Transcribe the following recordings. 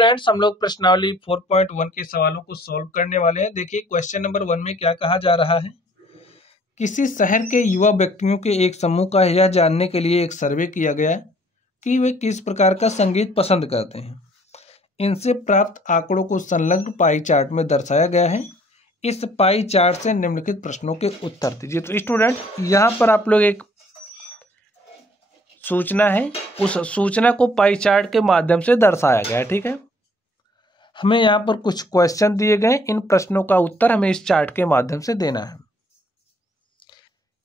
Students, हम लोग प्रश्नावली 4.1 के सवालों को सॉल्व करने वाले हैं। देखिए क्वेश्चन नंबर 1 में क्या कहा जा रहा है। किसी शहर के युवा व्यक्तियों के एक समूह का यह जानने के लिए एक सर्वे किया गया है कि वे किस प्रकार का संगीत पसंद करते हैं। इनसे प्राप्त आंकड़ों को संलग्न पाई चार्ट में दर्शाया गया है। इस पाई चार्ट से निम्नलिखित प्रश्नों के उत्तर दीजिए। तो स्टूडेंट, यहाँ पर आप लोग एक सूचना है, उस सूचना को पाई चार्ट के माध्यम से दर्शाया गया है। ठीक है, हमें यहाँ पर कुछ क्वेश्चन दिए गए, इन प्रश्नों का उत्तर हमें इस चार्ट के माध्यम से देना है।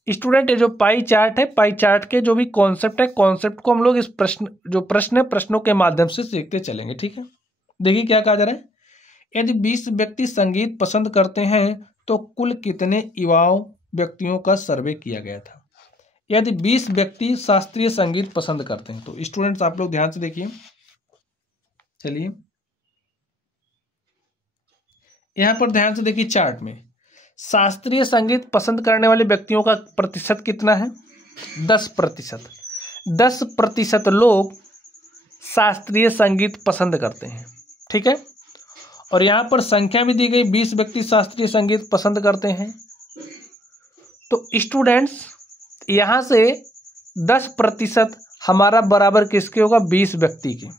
स्टूडेंट, ये जो पाई चार्ट है, पाई चार्ट के जो भी कॉन्सेप्ट है, कॉन्सेप्ट को हम लोग इस प्रश्न है प्रश्नों के माध्यम से सीखते चलेंगे। ठीक है, देखिए क्या कहा जा रहा है। यदि 20 व्यक्ति संगीत पसंद करते हैं तो कुल कितने युवाओं व्यक्तियों का सर्वे किया गया था। यदि 20 व्यक्ति शास्त्रीय संगीत पसंद करते हैं, तो स्टूडेंट्स आप लोग ध्यान से देखिए। चलिए यहां पर ध्यान से देखिए, चार्ट में शास्त्रीय संगीत पसंद करने वाले व्यक्तियों का प्रतिशत कितना है, 10%। 10% लोग शास्त्रीय संगीत पसंद करते हैं। ठीक है, और यहां पर संख्या भी दी गई, 20 व्यक्ति शास्त्रीय संगीत पसंद करते हैं। तो स्टूडेंट्स, यहां से 10% हमारा बराबर किसके होगा, 20 व्यक्ति के।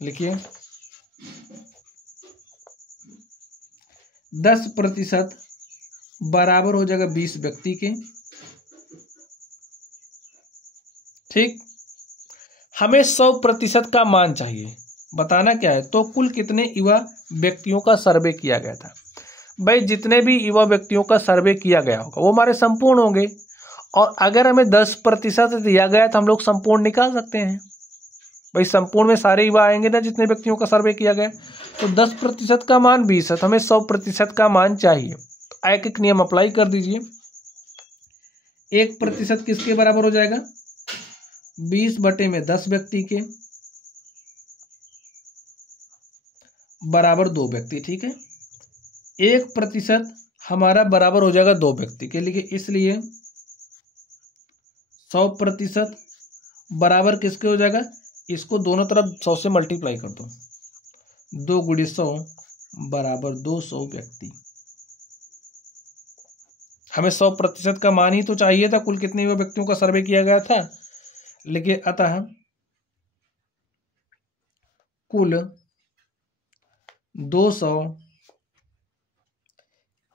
लिखिए 10% बराबर हो जाएगा 20 व्यक्ति के। ठीक, हमें 100% का मान चाहिए। बताना क्या है, तो कुल कितने युवा व्यक्तियों का सर्वे किया गया था। भाई जितने भी युवा व्यक्तियों का सर्वे किया गया होगा वो हमारे संपूर्ण होंगे, और अगर हमें 10% दिया गया तो हम लोग संपूर्ण निकाल सकते हैं। भाई संपूर्ण में सारे युवा आएंगे ना जितने व्यक्तियों का सर्वे किया गया। तो 10% का मान 20 है, तो हमें 100% का मान चाहिए। तो एक एक नियम अप्लाई कर दीजिए। 1% किसके बराबर हो जाएगा, 20/10 व्यक्ति के बराबर 2 व्यक्ति। ठीक है, 1% हमारा बराबर हो जाएगा 2 व्यक्ति के लिए, इसलिए 100% बराबर किसके हो जाएगा, इसको दोनों तरफ 100 से मल्टीप्लाई कर दो, 2 × 100 बराबर 200 व्यक्ति। हमें 100% का मान ही तो चाहिए था, कुल कितने व्यक्तियों का सर्वे किया गया था। लिखिए अतः कुल 200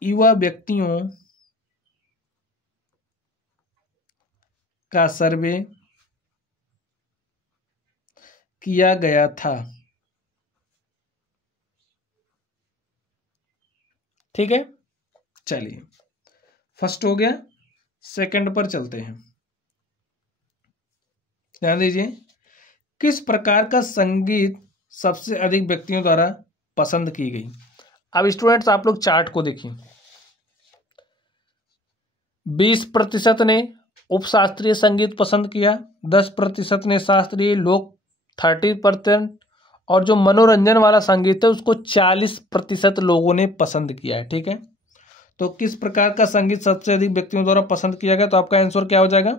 युवा व्यक्तियों का सर्वे किया गया था। ठीक है, चलिए फर्स्ट हो गया, सेकंड पर चलते हैं। ध्यान दीजिए, किस प्रकार का संगीत सबसे अधिक व्यक्तियों द्वारा पसंद की गई। अब स्टूडेंट्स आप लोग चार्ट को देखिए। 20% ने उपशास्त्रीय संगीत पसंद किया, 10% ने शास्त्रीय, लोक 30%, और जो मनोरंजन वाला संगीत है उसको 40% लोगों ने पसंद किया है। ठीक है, तो किस प्रकार का संगीत सबसे अधिक व्यक्तियों द्वारा पसंद किया गया, तो आपका आंसर क्या हो जाएगा,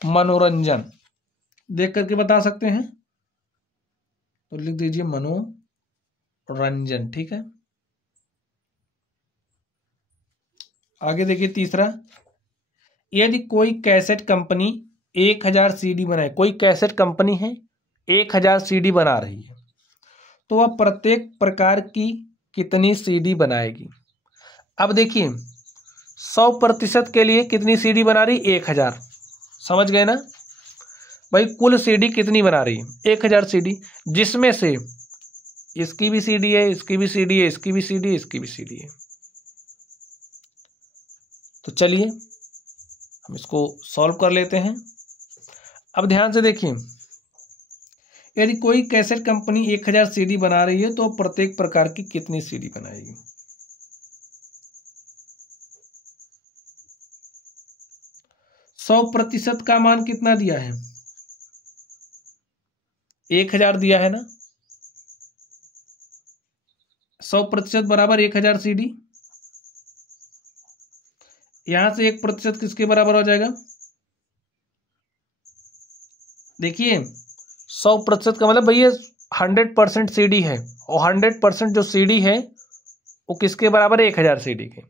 मनोरंजन। देख करके बता सकते हैं, तो लिख दीजिए मनोरंजन। ठीक है, आगे देखिए तीसरा। यदि कोई कैसेट कंपनी 1000 CD बनाए, कोई कैसेट कंपनी है 1000 CD बना रही है, तो वह प्रत्येक प्रकार की कितनी CD बनाएगी। अब देखिए 100% के लिए कितनी CD बना रही, 1000। समझ गए ना भाई, कुल CD कितनी बना रही है, 1000 CD, जिसमें से इसकी भी CD है, इसकी भी CD है, इसकी भी CD है, इसकी भी CD है। तो चलिए हम इसको सॉल्व कर लेते हैं। अब ध्यान से देखिए, यदि कोई कैसेट कंपनी 1000 CD बना रही है तो प्रत्येक प्रकार की कितनी CD बनाएगी। सौ प्रतिशत का मान कितना दिया है, 1000 दिया है ना। 100% बराबर 1000 CD। यहां से 1% किसके बराबर हो जाएगा, देखिए 100% का मतलब भैया 100% CD है और 100% जो CD है वो किसके बराबर है? 1000 CD के।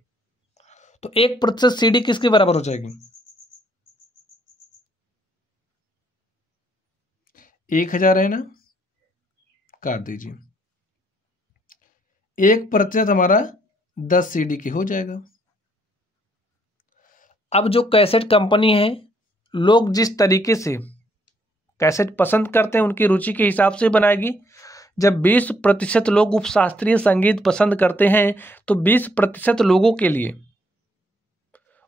तो 1% CD किसके बराबर हो जाएगी? 1000 है ना, काट दीजिए। 1% हमारा 10 CD के हो जाएगा। अब जो कैसेट कंपनी है, लोग जिस तरीके से कैसेट पसंद करते हैं उनकी रुचि के हिसाब से बनाएगी। जब 20% लोग उपशास्त्रीय संगीत पसंद करते हैं तो 20% लोगों के लिए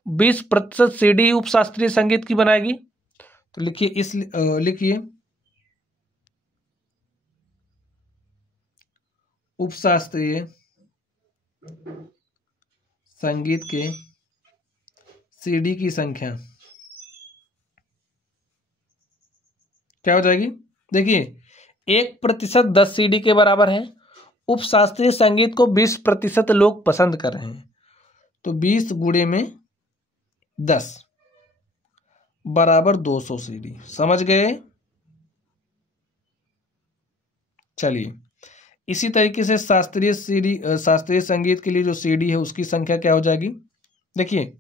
20% CD उपशास्त्रीय संगीत की बनाएगी। तो लिखिए लिखिए उपशास्त्रीय संगीत के CD की संख्या क्या हो जाएगी? देखिए 1% 10 CD के बराबर है। उपशास्त्रीय संगीत को 20% लोग पसंद कर रहे हैं, तो 20 गुणे में 10 बराबर 200 CD। समझ गए? चलिए, इसी तरीके से शास्त्रीय संगीत के लिए जो CD है उसकी संख्या क्या हो जाएगी? देखिए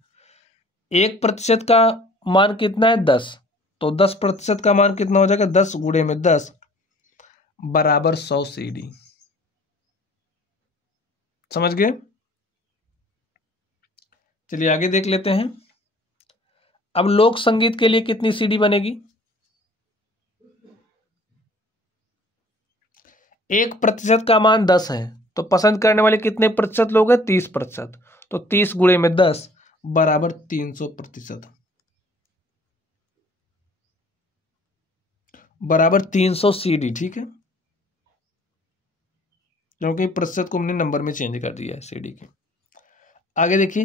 1% का मान कितना है? 10। तो 10% का मान कितना हो जाएगा? 10 गुणे में 10 बराबर 100 CD। समझ गए? चलिए आगे देख लेते हैं। अब लोक संगीत के लिए कितनी CD बनेगी? 1% का मान 10 है, तो पसंद करने वाले कितने प्रतिशत लोग हैं? 30%। तो 30 गुणे में 10 बराबर 300%, बराबर 300 CD। ठीक है, क्योंकि प्रतिशत को हमने नंबर में चेंज कर दिया है CD के। आगे देखिए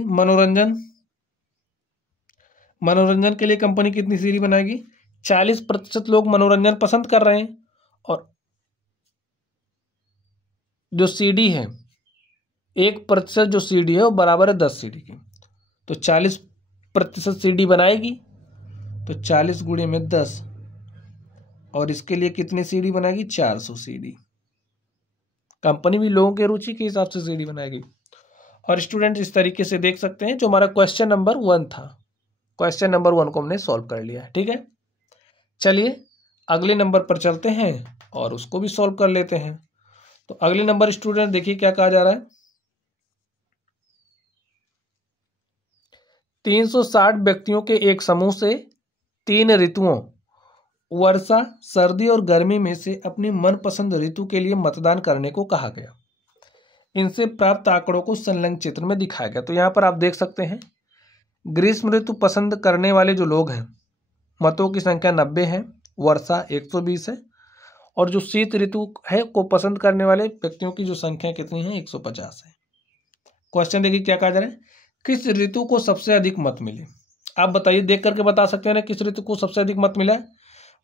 मनोरंजन के लिए कंपनी कितनी CD बनाएगी? 40% लोग मनोरंजन पसंद कर रहे हैं और जो CD है 1% जो CD है वो बराबर है 10 CD की। तो 40% CD बनाएगी, तो 40 गुणे में 10 और इसके लिए कितनी CD बनाएगी? 400 CD। कंपनी भी लोगों के रुचि के हिसाब से CD बनाएगी। और स्टूडेंट इस तरीके से देख सकते हैं, जो हमारा क्वेश्चन नंबर 1 था, क्वेश्चन नंबर 1 को हमने सॉल्व कर लिया है। ठीक है, चलिए अगले नंबर पर चलते हैं और उसको भी सॉल्व कर लेते हैं। तो अगले नंबर स्टूडेंट देखिए क्या कहा जा रहा है। 360 व्यक्तियों के एक समूह से 3 ऋतुओं वर्षा, सर्दी और गर्मी में से अपनी मनपसंद ऋतु के लिए मतदान करने को कहा गया। इनसे प्राप्त आंकड़ों को संलग्न चित्र में दिखाया गया। तो यहाँ पर आप देख सकते हैं, ग्रीष्म ऋतु पसंद करने वाले जो लोग हैं, मतों की संख्या 90 है, वर्षा 120 है, और जो शीत ऋतु है को पसंद करने वाले व्यक्तियों की जो संख्या कितनी है? 150 है। क्वेश्चन देखिए क्या कहा जा रहा है, किस ऋतु को सबसे अधिक मत मिले? आप बताइए, देख करके बता सकते हैं ना किस ऋतु को सबसे अधिक मत मिला है?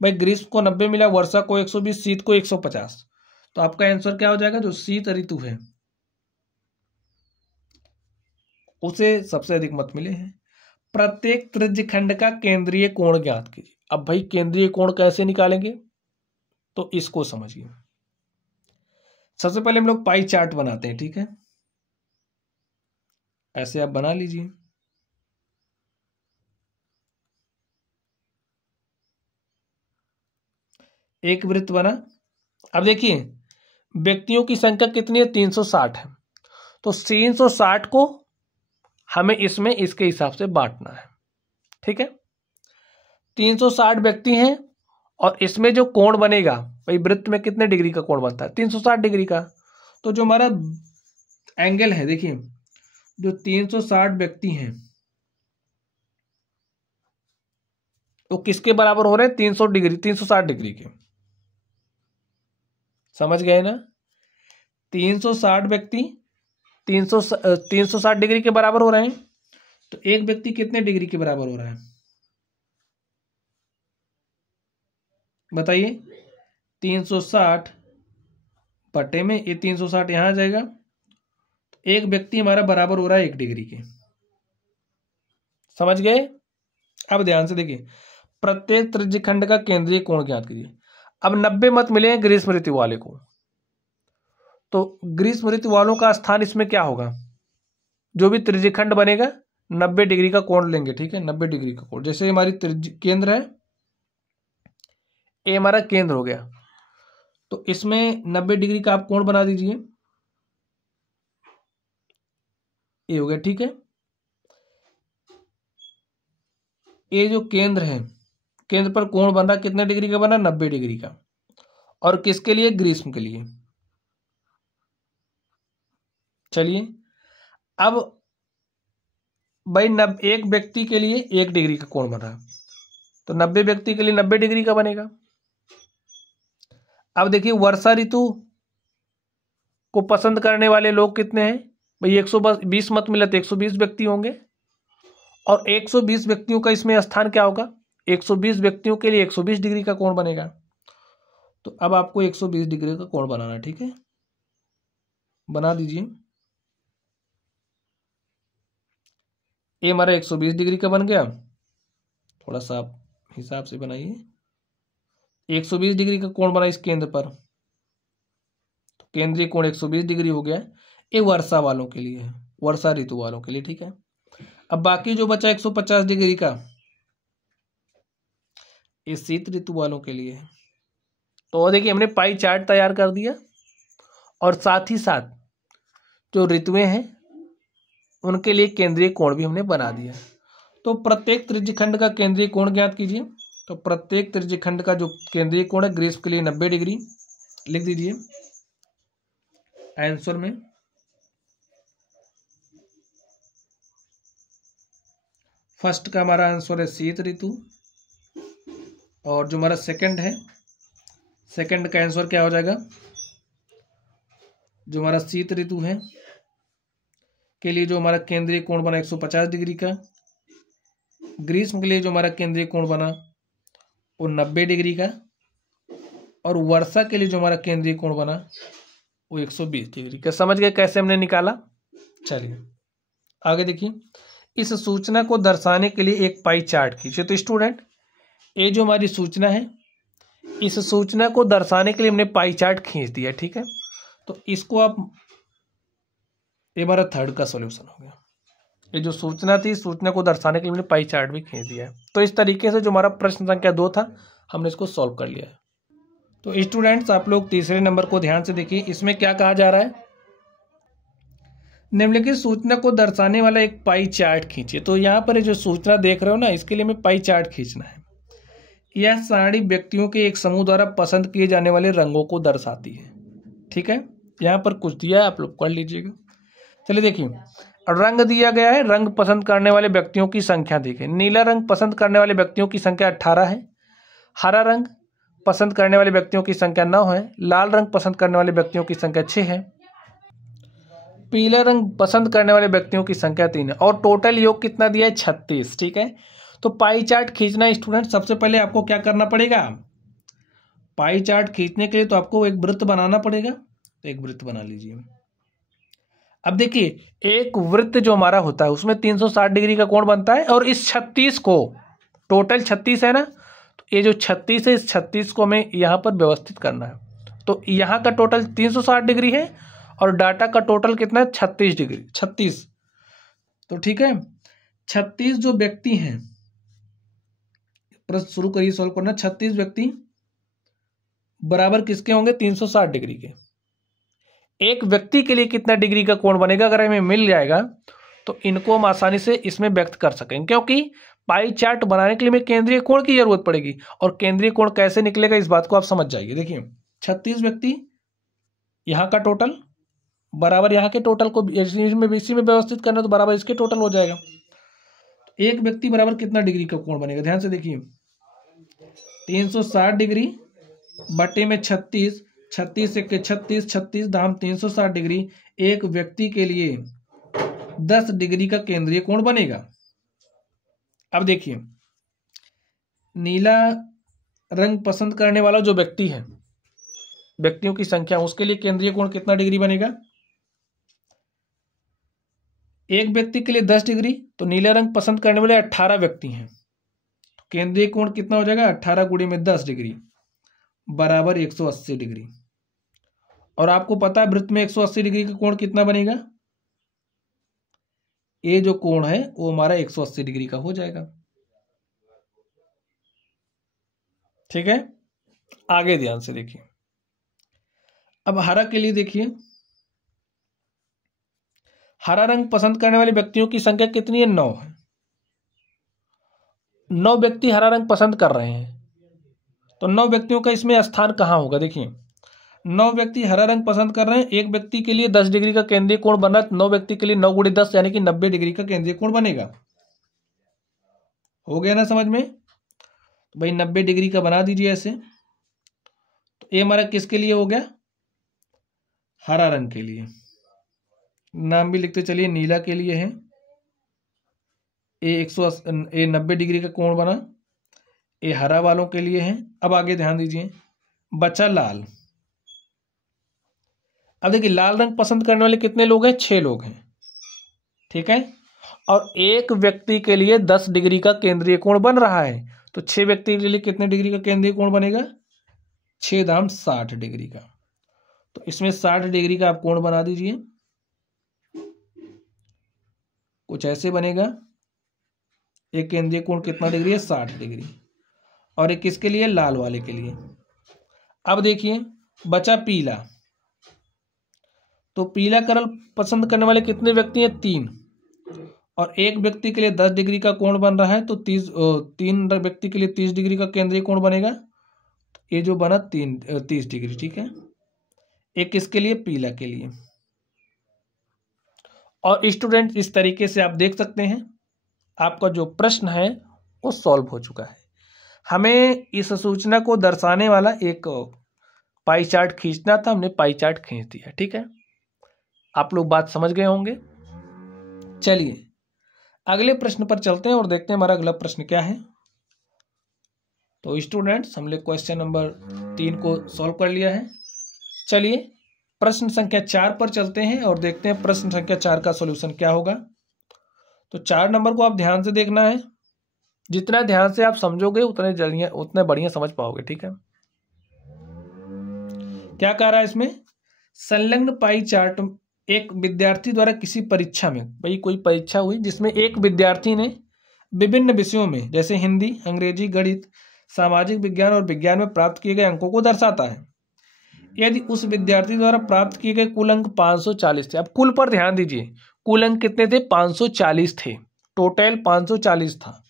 भाई ग्रीष्म को 90 मिला, वर्षा को 120, शीत को 150। तो आपका आंसर क्या हो जाएगा? जो शीत ऋतु है उसे सबसे अधिक मत मिले हैं। प्रत्येक त्रिज्यखंड का केंद्रीय कोण ज्ञात कीजिए। अब भाई केंद्रीय कोण कैसे निकालेंगे? तो इसको समझिए। सबसे पहले हम लोग पाई चार्ट बनाते हैं। ठीक है, ऐसे आप बना लीजिए। एक वृत्त बना। अब देखिए व्यक्तियों की संख्या कितनी है? 360 है। तो 360 को हमें इसमें इसके हिसाब से बांटना है। ठीक है, 360 व्यक्ति हैं और इसमें जो कोण बनेगा, भाई वृत्त में कितने डिग्री का कोण बनता है? 360 डिग्री का। तो जो हमारा एंगल है, देखिए जो 360 व्यक्ति हैं वो किसके बराबर हो रहे हैं? 360 डिग्री के। समझ गए ना? 360 व्यक्ति 360 डिग्री के बराबर हो रहे हैं। तो एक व्यक्ति कितने डिग्री के बराबर हो रहा है बताइए? 360 बटे में ये 360 यहां आ जाएगा। तो एक व्यक्ति हमारा बराबर हो रहा है 1 डिग्री के। समझ गए? अब ध्यान से देखिए, प्रत्येक त्रिज्यखंड का केंद्रीय कोण ज्ञात कीजिए। अब 90 मत मिले हैं ग्रीष्म ऋतु वाले को, तो ग्रीष्म ऋतु वालों का स्थान इसमें क्या होगा, जो भी त्रिज्यखंड बनेगा 90 डिग्री का कोण लेंगे, ठीक है, 90 डिग्री का कोण। जैसे हमारी केंद्र है, ये हमारा केंद्र हो गया, तो इसमें 90 डिग्री का आप कोण बना दीजिए, ये हो गया, ठीक है। ये जो केंद्र है, केंद्र पर कोण बन रहा कितने डिग्री का बना, 90 डिग्री का, और किसके लिए, ग्रीष्म के लिए। चलिए अब भाई एक व्यक्ति के लिए 1 डिग्री का कोण बन रहा है, तो 90 व्यक्ति के लिए 90 डिग्री का बनेगा। अब देखिए वर्षा ऋतु को पसंद करने वाले लोग कितने हैं भाई, 120 मत मिला तो 120 व्यक्ति होंगे, और 120 व्यक्तियों का इसमें स्थान क्या होगा, 120 व्यक्तियों के लिए 120 डिग्री का कोण बनेगा। तो अब आपको 120 डिग्री का कोण बनाना है, ठीक है, बना दीजिए। ये हमारा 120 डिग्री का बन गया, थोड़ा सा आप हिसाब से बनाइए। 120 डिग्री का कोण बना इस केंद्र पर, तो केंद्रीय कोण 120 डिग्री हो गया। ये वर्षा वालों के लिए है, वर्षा ऋतु वालों के लिए, ठीक है। अब बाकी जो बचा 150 डिग्री का, ये शीत ऋतु वालों के लिए है। तो देखिए हमने पाई चार्ट तैयार कर दिया, और साथ ही साथ जो ऋतुएं हैं उनके लिए केंद्रीय कोण भी हमने बना दिया। तो प्रत्येक त्रिज्यखंड का केंद्रीय कोण ज्ञात कीजिए। तो प्रत्येक त्रिज्यखंड का जो केंद्रीय कोण है ग्रीष्म के लिए 90 डिग्री लिख दीजिए आंसर में। फर्स्ट का हमारा आंसर है शीत ऋतु, और जो हमारा सेकंड है, सेकंड का आंसर क्या हो जाएगा, जो हमारा शीत ऋतु है के लिए जो हमारा केंद्रीय कोण बना 150 डिग्री का, ग्रीष्म के लिए जो हमारा केंद्रीय कोण बना वो 90 डिग्री का, और वर्षा के लिए जो हमारा केंद्रीय कोण बना वो 120 डिग्री का। समझ गए कैसे हमने निकाला। चलिए आगे देखिए, इस सूचना को दर्शाने के लिए एक पाई चार्ट खींचे। तो स्टूडेंट ये जो हमारी सूचना है, इस सूचना को दर्शाने के लिए हमने पाई चार्ट खींच दिया, ठीक है। तो इसको आप, ये हमारा थर्ड का सॉल्यूशन हो गया। ये जो सूचना थी, सूचना को दर्शाने के लिए हमने पाई चार्ट भी खींच दिया है। तो इस तरीके से जो हमारा प्रश्न संख्या 2 था हमने इसको सॉल्व कर लिया है। तो स्टूडेंट्स आप लोग तीसरे नंबर को ध्यान से देखिए, इसमें क्या कहा जा रहा है, निम्नलिखित सूचना को दर्शाने वाला एक पाई चार्ट खींचिए। तो यहाँ पर जो सूचना देख रहे हो ना, इसके लिए हमें पाई चार्ट खींचना है। यह सारणी व्यक्तियों के एक समूह द्वारा पसंद किए जाने वाले रंगों को दर्शाती है, ठीक है। यहाँ पर कुछ दिया है, आप लोग पढ़ लीजिएगा। चलिए देखिए, रंग दिया गया है, रंग पसंद करने वाले व्यक्तियों की संख्या देखिए। नीला रंग पसंद करने वाले व्यक्तियों की संख्या 18 है, हरा रंग पसंद करने वाले व्यक्तियों की संख्या 9 है, लाल रंग पसंद करने वाले व्यक्तियों की संख्या 6 है, पीला रंग पसंद करने वाले व्यक्तियों की संख्या 3 है, और टोटल योग कितना दिया है, 36, ठीक है। तो पाई चार्ट खींचना है स्टूडेंट, सबसे पहले आपको क्या करना पड़ेगा, पाई चार्ट खींचने के लिए तो आपको एक वृत्त बनाना पड़ेगा। तो एक वृत्त बना लीजिए। अब देखिए एक वृत्त जो हमारा होता है उसमें 360 डिग्री का कोण बनता है, और इस 36 को, टोटल 36 है ना, तो ये जो 36 है, इस 36 को हमें यहाँ पर व्यवस्थित करना है। तो यहाँ का टोटल 360 डिग्री है, और डाटा का टोटल कितना है, 36 डिग्री, 36। तो ठीक है, 36 जो व्यक्ति हैं, प्रश्न शुरू करिए सॉल्व करना। 36 व्यक्ति बराबर किसके होंगे, 360 डिग्री के। एक व्यक्ति के लिए कितना डिग्री का कोण बनेगा, अगर हमें मिल जाएगा तो इनको हम आसानी से इसमें व्यक्त कर सकेंगे, क्योंकि पाई चार्ट बनाने के लिए हमें केंद्रीय कोण की जरूरत पड़ेगी। और केंद्रीय कोण कैसे निकलेगा इस बात को आप समझ जाइए। देखिए 36 व्यक्ति, यहाँ का टोटल बराबर यहाँ के टोटल को इसी में व्यवस्थित करना, तो बराबर इसके टोटल हो जाएगा। एक व्यक्ति बराबर कितना डिग्री का कोण बनेगा, ध्यान से देखिए, 360 डिग्री बटे में 36, 36 एक 36, 36 दाम 360 डिग्री। एक व्यक्ति के लिए 10 डिग्री का केंद्रीय कोण बनेगा। अब देखिए, नीला रंग पसंद करने वाला जो व्यक्ति है, व्यक्तियों की संख्या, उसके लिए केंद्रीय कोण कितना डिग्री बनेगा, एक व्यक्ति के लिए 10 डिग्री। तो नीला रंग पसंद करने वाले 18 व्यक्ति हैं, तो केंद्रीय कोण कितना हो जाएगा, 18 गुणे में 10 डिग्री बराबर 180 डिग्री। और आपको पता है वृत्त में 180 डिग्री का कोण कितना बनेगा, ये जो कोण है वो हमारा 180 डिग्री का हो जाएगा। ठीक है, आगे ध्यान से देखिए। अब हरा के लिए देखिए, हरा रंग पसंद करने वाले व्यक्तियों की संख्या कितनी है, 9 है। 9 व्यक्ति हरा रंग पसंद कर रहे हैं, तो 9 व्यक्तियों का इसमें स्थान कहाँ होगा। देखिए 9 व्यक्ति हरा रंग पसंद कर रहे हैं, एक व्यक्ति के लिए 10 डिग्री का केंद्रीय कोण बन रहा है, 9 व्यक्ति के लिए 9 गुणे 10 यानी कि 90 डिग्री का केंद्रीय कोण बनेगा। हो गया ना समझ में। तो भाई 90 डिग्री का बना दीजिए ऐसे। तो ये हमारा किसके लिए हो गया, हरा रंग के लिए। नाम भी लिखते चलिए, नीला के लिए है। ये 90 डिग्री का कोण बना, ये हरा वालों के लिए है। अब आगे ध्यान दीजिए, बचा लाल। अब देखिए लाल रंग पसंद करने वाले कितने लोग हैं, 6 लोग हैं। ठीक है, और एक व्यक्ति के लिए 10 डिग्री का केंद्रीय कोण बन रहा है, तो 6 व्यक्ति के लिए कितने डिग्री का केंद्रीय कोण बनेगा, 6 दाम 60 डिग्री का। तो इसमें 60 डिग्री का आप कोण बना दीजिए, कुछ ऐसे बनेगा। एक केंद्रीय कोण कितना डिग्री है, 60 डिग्री। और एक किसके लिए, लाल वाले के लिए। अब देखिए बचा पीला। तो पीला कलर पसंद करने वाले कितने व्यक्ति हैं, 3। और एक व्यक्ति के लिए 10 डिग्री का कोण बन रहा है, तो 3 व्यक्ति के लिए 30 डिग्री का केंद्रीय कोण बनेगा। ये जो बना 30 डिग्री। ठीक है, एक किसके लिए, पीला के लिए। और स्टूडेंट इस तरीके से आप देख सकते हैं आपका जो प्रश्न है वो सॉल्व हो चुका है। हमें इस सूचना को दर्शाने वाला एक पाई चार्ट खींचना था, हमने पाई चार्ट खींच दिया। ठीक है, आप लोग बात समझ गए होंगे। चलिए अगले प्रश्न पर चलते हैं और देखते हैं हमारा अगला प्रश्न क्या है। तो स्टूडेंट्स हमने क्वेश्चन नंबर 3 को सॉल्व कर लिया है। चलिए प्रश्न संख्या 4 पर चलते हैं और देखते हैं प्रश्न संख्या 4 का सॉल्यूशन क्या होगा। तो 4 नंबर को आप ध्यान से देखना है, जितना ध्यान से आप समझोगे उतने बढ़िया समझ पाओगे। ठीक है, क्या कह रहा है इसमें, संलग्न पाई चार्ट एक विद्यार्थी द्वारा किसी परीक्षा में, भाई कोई परीक्षा हुई जिसमें एक विद्यार्थी ने विभिन्न विषयों में जैसे हिंदी, अंग्रेजी, गणित, सामाजिक विज्ञान और विज्ञान में प्राप्त किए गए अंकों को दर्शाता है। यदि उस विद्यार्थी द्वारा प्राप्त किए गए कुल अंक 540 थे। अब कुल पर ध्यान दीजिए, कुल अंक कितने थे, 540 थे, टोटल 540 था।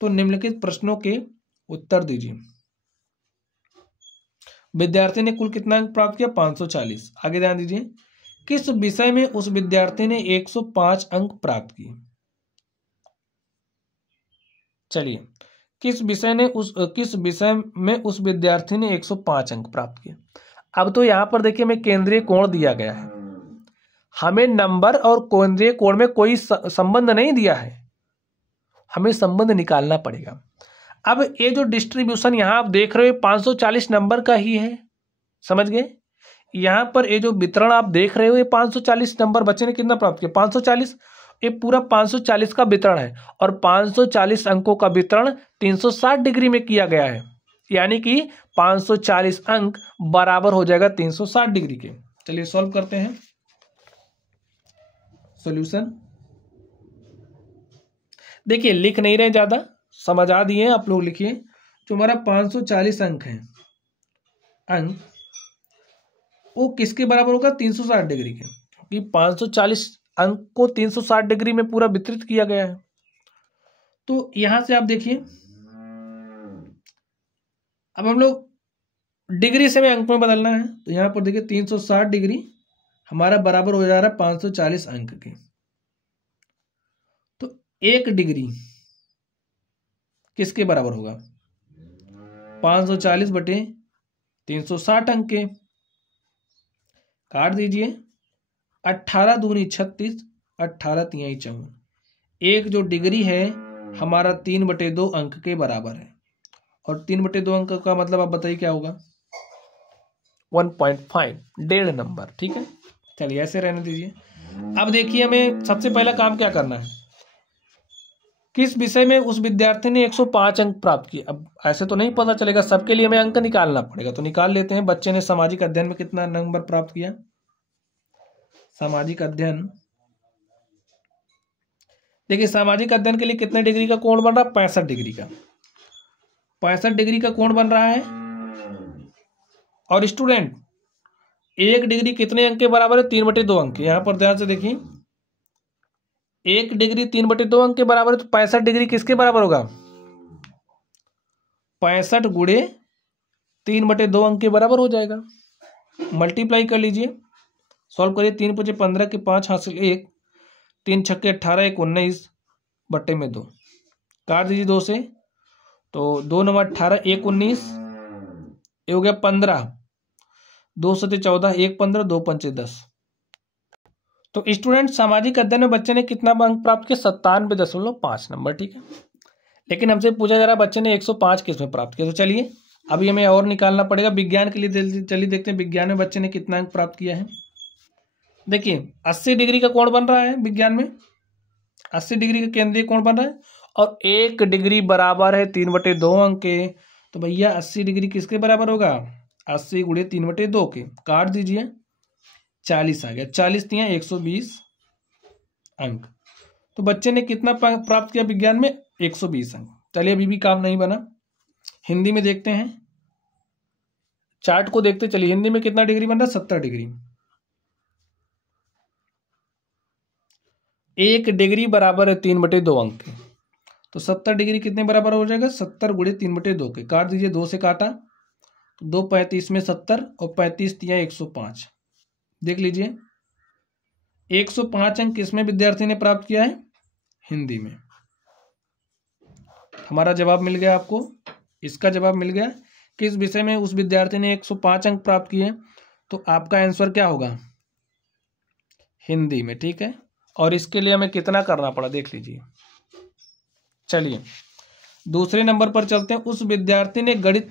तो निम्नलिखित प्रश्नों के उत्तर दीजिए। विद्यार्थी ने कुल कितना अंक प्राप्त किया, 540। आगे ध्यान दीजिए, किस विषय में उस विद्यार्थी ने 105 अंक प्राप्त किए। चलिए किस विषय में उस विद्यार्थी ने 105 अंक प्राप्त किए। अब तो यहां पर देखिए हमें केंद्रीय कोण दिया गया है, हमें नंबर और केंद्रीय कोण में कोई संबंध नहीं दिया है, हमें संबंध निकालना पड़ेगा। अब ये जो डिस्ट्रीब्यूशन यहां आप देख रहे हो 540 नंबर का ही है, समझ गए। यहां पर ये जो वितरण आप देख रहे हो ये 540 नंबर बच्चे ने कितना प्राप्त किया, 540। ये पूरा 540 का वितरण है और 540 अंकों का वितरण 360 डिग्री में किया गया है, यानी कि 540 अंक बराबर हो जाएगा 360 डिग्री के। चलिए सॉल्व करते हैं सॉल्यूशन। देखिए लिख नहीं रहे, ज्यादा समझा दिए आप लोग, लिखिए। जो हमारा 540 अंक है, अंक वो किसके बराबर होगा, 360 डिग्री के, क्योंकि 540 अंक को 360 डिग्री में पूरा वितरित किया गया है। तो यहां से आप देखिए, अब हम लोग डिग्री से में अंक में बदलना है, तो यहां पर देखिए 360 डिग्री हमारा बराबर हो जा रहा है 540 अंक के। तो 1 डिग्री किसके बराबर होगा, 540 बटे 360 अंक के। काट दीजिए, 18 दूनी 36, 18 तिहाई 54। 1 जो डिग्री है हमारा 3/2 अंक के बराबर है, और 3/2 अंक का मतलब आप बताइए क्या होगा, 1.5, 1.5 नंबर। ठीक है, चलिए ऐसे रहने दीजिए। अब देखिए हमें सबसे पहला काम क्या करना है, किस विषय में उस विद्यार्थी ने 105 अंक प्राप्त किए। अब ऐसे तो नहीं पता चलेगा, सबके लिए हमें अंक निकालना पड़ेगा, तो निकाल लेते हैं। बच्चे ने सामाजिक अध्ययन में कितना नंबर प्राप्त किया। सामाजिक अध्ययन, देखिए सामाजिक अध्ययन के लिए कितने डिग्री का कोण बन रहा है, 65 डिग्री का, 65 डिग्री का कोण बन रहा है। और स्टूडेंट 1 डिग्री कितने अंक के बराबर है, 3/2 अंक। यहां पर ध्यान से देखिए, 1 डिग्री 3/2 अंक के बराबर है, तो 65 डिग्री किसके बराबर होगा, 65 गुणे 3/2 अंक के बराबर हो जाएगा। मल्टीप्लाई कर लीजिए, सॉल्व करिए। 3 × 5 = 15 के 5 हासिल 1, 3 × 6 = 18, 1 × 19 बट्टे में 2, काट दीजिए 2 से, तो 2 × 9 = 18, 1 × 19, ये हो गया 15, 2 × 7 = 14, 1 × 15, 2 × 5 = 10। तो स्टूडेंट सामाजिक अध्ययन में बच्चे ने कितना अंक प्राप्त किया, 97.5 नंबर, ठीक है। लेकिन हमसे पूछा जा रहा है बच्चे ने 105 किस में प्राप्त किया। तो चलिए अभी हमें और निकालना पड़ेगा। विज्ञान के लिए चलिए देखते हैं विज्ञान में बच्चे ने कितना अंक प्राप्त किया है। देखिए 80 डिग्री का कोण बन रहा है विज्ञान में, 80 डिग्री का केंद्रीय कोण बन रहा है, और 1 डिग्री बराबर है 3/2 अंक के। तो भैया 80 डिग्री किसके बराबर होगा, 80 गुणे 3/2 के, काट दीजिए, 40 आ गया, 40 × 120 अंक। तो बच्चे ने कितना प्राप्त किया विज्ञान में, 120 अंक। चलिए अभी भी काम नहीं बना, हिंदी में देखते हैं, चार्ट को देखते चलिए। हिंदी में कितना डिग्री बन रहा है, 70 डिग्री। 1 डिग्री बराबर है 3/2 अंक के, तो 70 डिग्री कितने बराबर हो जाएगा, 70 गुणे 3/2 के, काट दीजिए, 2 से काटा, तो 2 35 में 70, और 35 × 105, देख लीजिए 105 अंक किसमें विद्यार्थी ने प्राप्त किया है, हिंदी में। हमारा जवाब मिल गया आपको, इसका जवाब मिल गया। किस विषय में उस विद्यार्थी ने 105 अंक प्राप्त किए, तो आपका आंसर क्या होगा, हिंदी में, ठीक है। और इसके लिए हमें कितना करना पड़ा देख लीजिए। चलिए दूसरे नंबर पर चलते हैं। उस विद्यार्थी ने गणित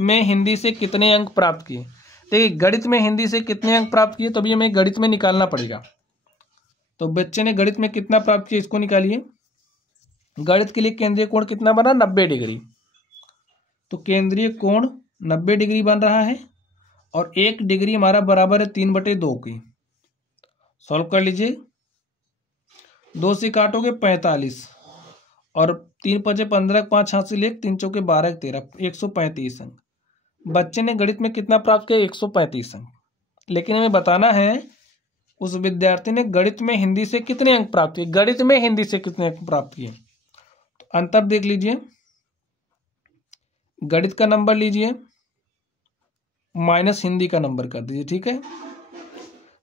में हिंदी से कितने अंक प्राप्त किए। देखिए गणित में हिंदी से कितने अंक प्राप्त किए, तो अभी हमें गणित में निकालना पड़ेगा। तो बच्चे ने गणित में कितना प्राप्त किया, इसको निकालिए। गणित के लिए केंद्रीय कोण कितना बना, 90 डिग्री। तो केंद्रीय कोण 90 डिग्री बन रहा है, और 1 डिग्री हमारा बराबर है 3/2 की। सॉल्व कर लीजिए, 2 से काटोगे 45, और 3 × 5 = 15, 5 हासिल 1, 3 × 4 = 12, 13, 135 अंक। बच्चे ने गणित में कितना प्राप्त किया, 135 अंक। लेकिन हमें बताना है उस विद्यार्थी ने गणित में हिंदी से कितने अंक प्राप्त किए, गणित में हिंदी से कितने अंक प्राप्त किए। तो अंतर देख लीजिए, गणित का नंबर लीजिए माइनस हिंदी का नंबर कर दीजिए, ठीक है।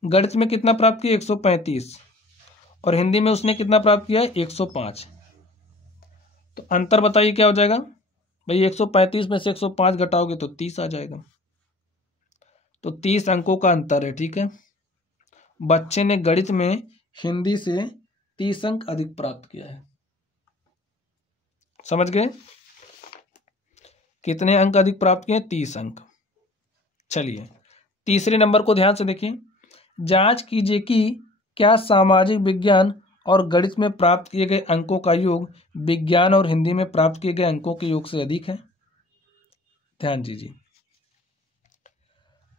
गणित में कितना प्राप्त किया, 135, और हिंदी में उसने कितना प्राप्त किया है, 105। तो अंतर बताइए क्या हो जाएगा भाई, 135 में से 105 घटाओगे तो 30 आ जाएगा। तो 30 अंकों का अंतर है, ठीक है। बच्चे ने गणित में हिंदी से 30 अंक अधिक प्राप्त किया है। समझ गए, कितने अंक अधिक प्राप्त किए, 30 अंक। चलिए तीसरे नंबर को ध्यान से देखिए। जांच कीजिए कि क्या सामाजिक विज्ञान और गणित में प्राप्त किए गए अंकों का योग विज्ञान और हिंदी में प्राप्त किए गए अंकों के योग से अधिक है। ध्यान दीजिए,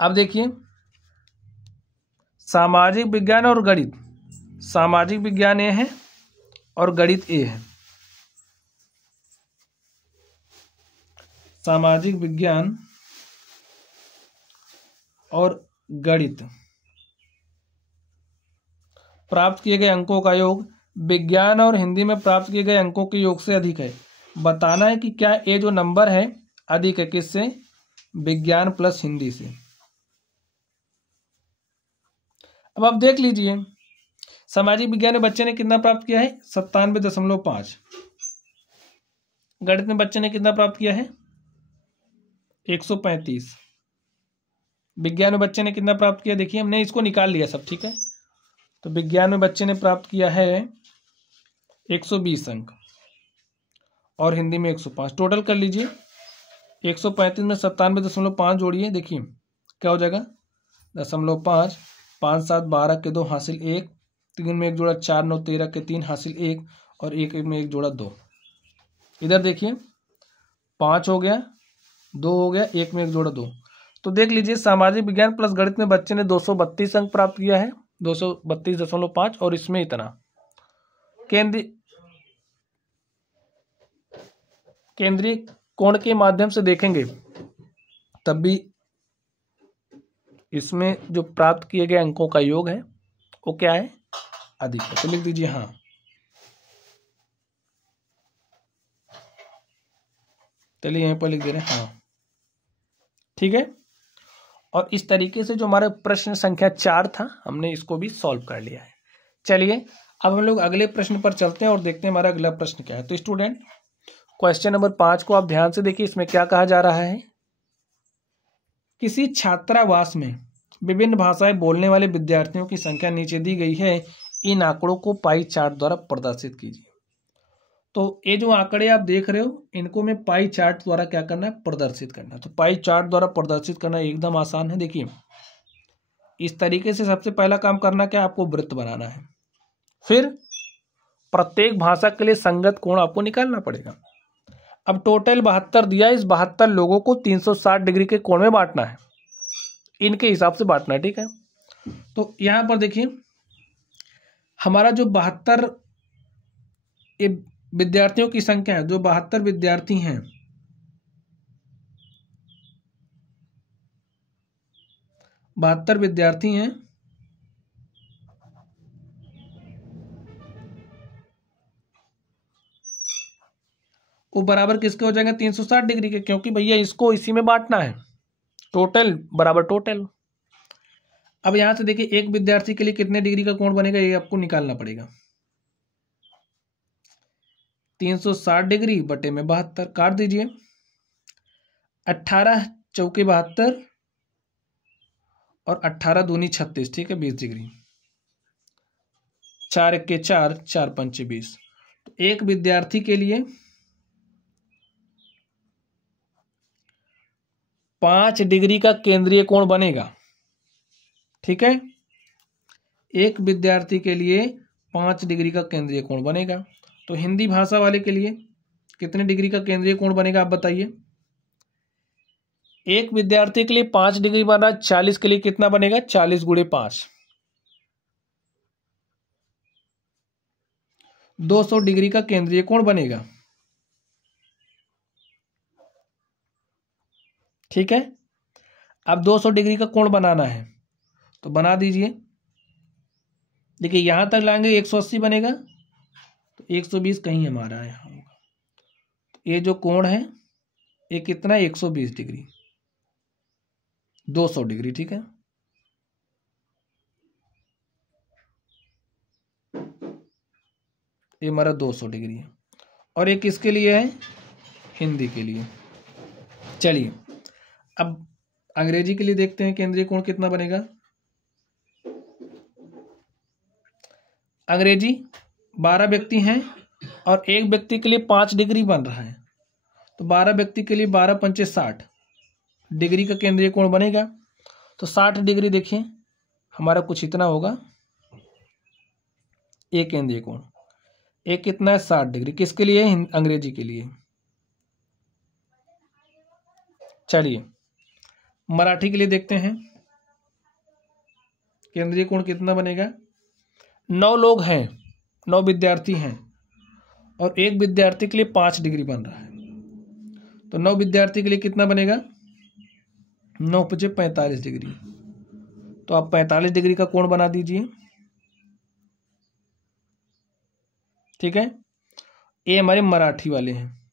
अब देखिए सामाजिक विज्ञान और गणित, सामाजिक विज्ञान ए है और गणित ए है। सामाजिक विज्ञान और गणित प्राप्त किए गए अंकों का योग विज्ञान और हिंदी में प्राप्त किए गए अंकों के योग से अधिक है। बताना है कि क्या ये जो नंबर है अधिक है किससे, विज्ञान प्लस हिंदी से। अब आप देख लीजिए सामाजिक विज्ञान में बच्चे ने कितना प्राप्त किया है, 97.5। गणित में बच्चे ने कितना प्राप्त किया है, 135। विज्ञान में बच्चे ने कितना प्राप्त किया, देखिए हमने इसको निकाल लिया सब, ठीक है। तो विज्ञान में बच्चे ने प्राप्त किया है 120 अंक, और हिंदी में 105। टोटल कर लीजिए, 135 में 97.5 जोड़िए, देखिए क्या हो जाएगा, 0.5, 5 7 12 के 2 हासिल 1, 3 में 1 जोड़ा 4 9 13 के 3 हासिल 1, और एक में एक जोड़ा 2। इधर देखिए 5 हो गया, 2 हो गया, एक में एक जोड़ा 2। तो देख लीजिए सामाजिक विज्ञान प्लस गणित में बच्चे ने 232 अंक प्राप्त किया है, 232.5, और इसमें इतना। केंद्रीय कोण के माध्यम से देखेंगे तब भी इसमें जो प्राप्त किए गए अंकों का योग है वो क्या है, अधिक है। तो लिख दीजिए हाँ। चलिए यहीं पर लिख दे रहे हैं हाँ, ठीक है। और इस तरीके से जो हमारा प्रश्न संख्या 4 था हमने इसको भी सॉल्व कर लिया है। चलिए अब हम लोग अगले प्रश्न पर चलते हैं और देखते हैं हमारा अगला प्रश्न क्या है। तो स्टूडेंट क्वेश्चन नंबर 5 को आप ध्यान से देखिए, इसमें क्या कहा जा रहा है। किसी छात्रावास में विभिन्न भाषाएं बोलने वाले विद्यार्थियों की संख्या नीचे दी गई है, इन आंकड़ों को पाई चार्ट द्वारा प्रदर्शित कीजिए। तो ये जो आंकड़े आप देख रहे हो इनको मैं पाई चार्ट द्वारा क्या करना है, प्रदर्शित करना है। तो पाई चार्ट द्वारा प्रदर्शित करना एकदम आसान है। देखिए इस तरीके से सबसे पहला काम करना क्या, आपको वृत्त बनाना है, फिर प्रत्येक भाषा के लिए संगत कोण आपको निकालना पड़ेगा। अब टोटल 72 दिया, इस 72 लोगों को 360 डिग्री के कोण में बांटना है, इनके हिसाब से बांटना है, ठीक है। तो यहां पर देखिए हमारा जो 72 विद्यार्थियों की संख्या है, जो 72 विद्यार्थी हैं, वो बराबर किसके हो जाएंगे, 360 डिग्री के, क्योंकि भैया इसको इसी में बांटना है, टोटल बराबर टोटल। अब यहां से देखिए एक विद्यार्थी के लिए कितने डिग्री का कोण बनेगा ये आपको निकालना पड़ेगा। 360 डिग्री बटे में 72, काट दीजिए। 18 चौके 72 और 18 दूनी 36, ठीक है, 20 डिग्री। 4 के 4, 4 पंचे 20। तो एक विद्यार्थी के लिए 5 डिग्री का केंद्रीय कोण बनेगा, ठीक है। एक विद्यार्थी के लिए 5 डिग्री का केंद्रीय कोण बनेगा। तो हिंदी भाषा वाले के लिए कितने डिग्री का केंद्रीय कोण बनेगा आप बताइए। एक विद्यार्थी के लिए 5 डिग्री बन रहा है, 40 के लिए कितना बनेगा, 40 गुणे 5, 200 डिग्री का केंद्रीय कोण बनेगा, ठीक है। अब 200 डिग्री का कोण बनाना है तो बना दीजिए। देखिए यहां तक लाएंगे 180 बनेगा, तो 120 कहीं हमारा यहाँ होगा। तो ये जो कोण है ये कितना है, 120 डिग्री, 200 डिग्री, ठीक है। ये हमारा 200 डिग्री है। और ये किसके लिए है, हिंदी के लिए। चलिए अब अंग्रेजी के लिए देखते हैं केंद्रीय कोण कितना बनेगा। अंग्रेजी 12 व्यक्ति हैं और एक व्यक्ति के लिए 5 डिग्री बन रहा है, तो 12 व्यक्ति के लिए 12 पंचे 60 डिग्री का केंद्रीय कोण बनेगा। तो 60 डिग्री देखिए हमारा कुछ इतना होगा, एक केंद्रीय कोण। एक कितना है, 60 डिग्री, किसके लिए, अंग्रेजी के लिए। चलिए मराठी के लिए देखते हैं केंद्रीय कोण कितना बनेगा। 9 लोग हैं, 9 विद्यार्थी हैं और एक विद्यार्थी के लिए 5 डिग्री बन रहा है, तो 9 विद्यार्थी के लिए कितना बनेगा, 9 पचे 45 डिग्री। तो आप 45 डिग्री का कोण बना दीजिए, ठीक है। ये हमारे मराठी वाले हैं।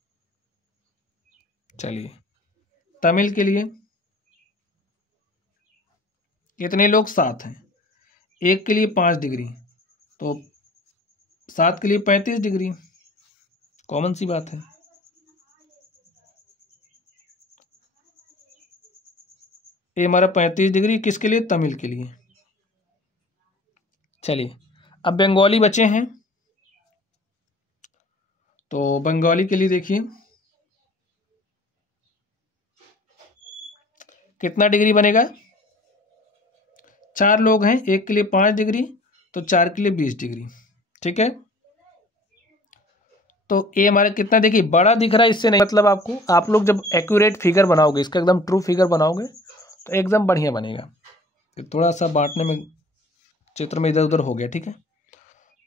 चलिए तमिल के लिए कितने लोग, 7 हैं, एक के लिए 5 डिग्री, तो 7 के लिए 35 डिग्री, कॉमन सी बात है। ये हमारा 35 डिग्री किसके लिए, तमिल के लिए। चलिए अब बंगाली बचे हैं, तो बंगाली के लिए देखिए कितना डिग्री बनेगा। 4 लोग हैं, एक के लिए 5 डिग्री, तो 4 के लिए 20 डिग्री, ठीक है। तो ये हमारा कितना देखिए बड़ा दिख रहा है, इससे नहीं मतलब आपको, आप लोग जब एक्यूरेट फिगर बनाओगे, इसका एकदम ट्रू फिगर बनाओगे तो एकदम बढ़िया बनेगा। तो थोड़ा सा बांटने में चित्र में इधर उधर हो गया, ठीक है।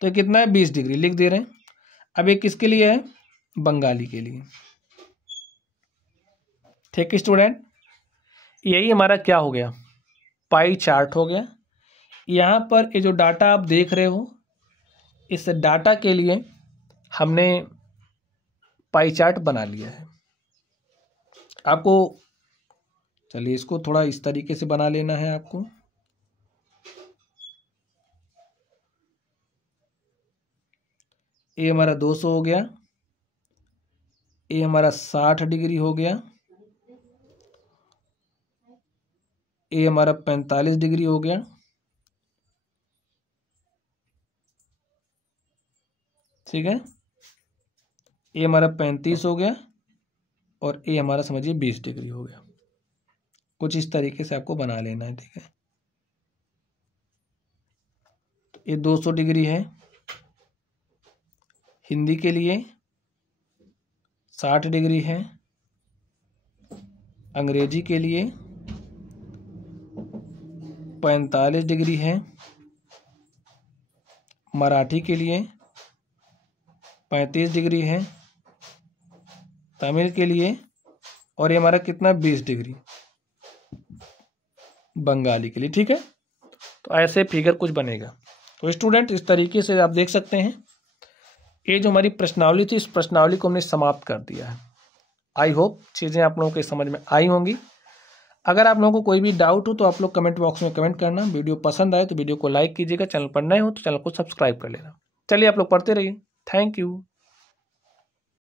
तो ये कितना है 20 डिग्री लिख दे रहे हैं। अब ये किसके लिए है, बंगाली के लिए। ठीक है स्टूडेंट, यही हमारा क्या हो गया, पाई चार्ट हो गया। यहाँ पर ये जो डाटा आप देख रहे हो, इस डाटा के लिए हमने पाई चार्ट बना लिया है। आपको चलिए इसको थोड़ा इस तरीके से बना लेना है आपको। ये हमारा 200 हो गया, ये हमारा 60 डिग्री हो गया, ये हमारा 45 डिग्री हो गया, ठीक है। ये हमारा 35 हो गया और ये हमारा समझिए 20 डिग्री हो गया। कुछ इस तरीके से आपको बना लेना है, ठीक है। तो ये 200 डिग्री है हिंदी के लिए, 60 डिग्री है अंग्रेजी के लिए, 45 डिग्री है मराठी के लिए, 35 डिग्री है तमिल के लिए, और ये हमारा कितना 20 डिग्री बंगाली के लिए, ठीक है। तो ऐसे फिगर कुछ बनेगा। तो स्टूडेंट इस तरीके से आप देख सकते हैं, ये जो हमारी प्रश्नावली थी, इस प्रश्नावली को हमने समाप्त कर दिया है। आई होप चीज़ें आप लोगों के समझ में आई होंगी। अगर आप लोगों को कोई भी डाउट हो तो आप लोग कमेंट बॉक्स में कमेंट करना। वीडियो पसंद आए तो वीडियो को लाइक कीजिएगा, चैनल पर नए हो तो चैनल को सब्सक्राइब कर लेना। चलिए आप लोग पढ़ते रहिए। Thank you.